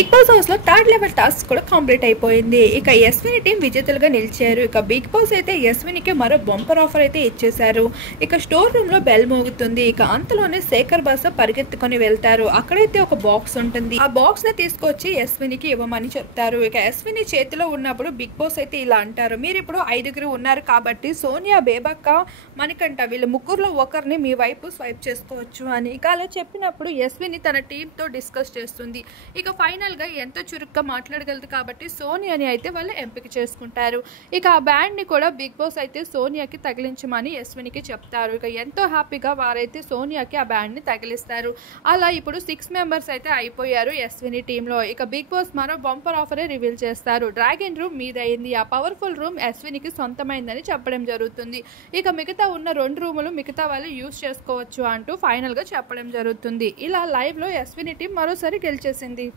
Big boss house లో third level task కూడా complete అయిపోయింది. ఇక యశ్విని టీం విజేతలుగా నిలిచారు. ఇక బిగ్ బాస్ అయితే యశ్వినికి మరో బంపర్ ఆఫర్ అయితే ఇచ్చేశారు. ఇక స్టోర్ రూమ్ లో బెల్ మోగుతుంది. ఇక అంతలోనే శేఖర్ బాస పరిగెత్తుకొని వెళ్తారు. అక్కడైతే ఒక బాక్స్ ఉంటుంది. ఆ బాక్స్ ని తీసుకొచ్చి యశ్వినికి ఇవ్వమని చెప్తారు. ఇక యశ్విని చేతిలో ఉన్నప్పుడు బిగ్ బాస్ అయితే ఇలా అంటారు, మీరు ఇప్పుడు 5గురు ఉన్నారు కాబట్టి సోనియా, బేబక్క, మణికంఠ వీళ్ళ ముగ్గురులో ఒకరిని మీ వైపు స్వైప్ చేసుకోవచ్చు అని. ఇక అలా చెప్పినప్పుడు యశ్విని తన టీంతో డిస్కస్ చేస్తుంది. ఇక ఫైనల్ గా ఎంతో చురుగ్గా మాట్లాడగలదు కాబట్టి సోనియాని అయితే వాళ్ళు ఎంపిక చేసుకుంటారు. ఇక ఆ బ్యాండ్ ని కూడా బిగ్ బాస్ అయితే సోనియాకి తగిలించమని యశ్వినికి చెప్తారు. ఇక ఎంతో హ్యాపీగా వారైతే సోనియాకి ఆ బ్యాండ్ ని తగిలిస్తారు. అలా ఇప్పుడు 6 మెంబర్స్ అయితే అయిపోయారు యశ్విని టీంలో. ఇక బిగ్ బాస్ మరో బంపర్ ఆఫరే రివీల్ చేస్తారు. డ్రాగన్ రూమ్ మీదైంది. ఆ పవర్ఫుల్ రూమ్ యశ్వినికి సొంతమైందని చెప్పడం జరుగుతుంది. ఇక మిగతా ఉన్న 2 రూములు మిగతా వాళ్ళు యూజ్ చేసుకోవచ్చు అంటూ ఫైనల్ గా చెప్పడం జరుగుతుంది. ఇలా లైవ్ లో యశ్విని టీం మరోసారి గెలిచేసింది.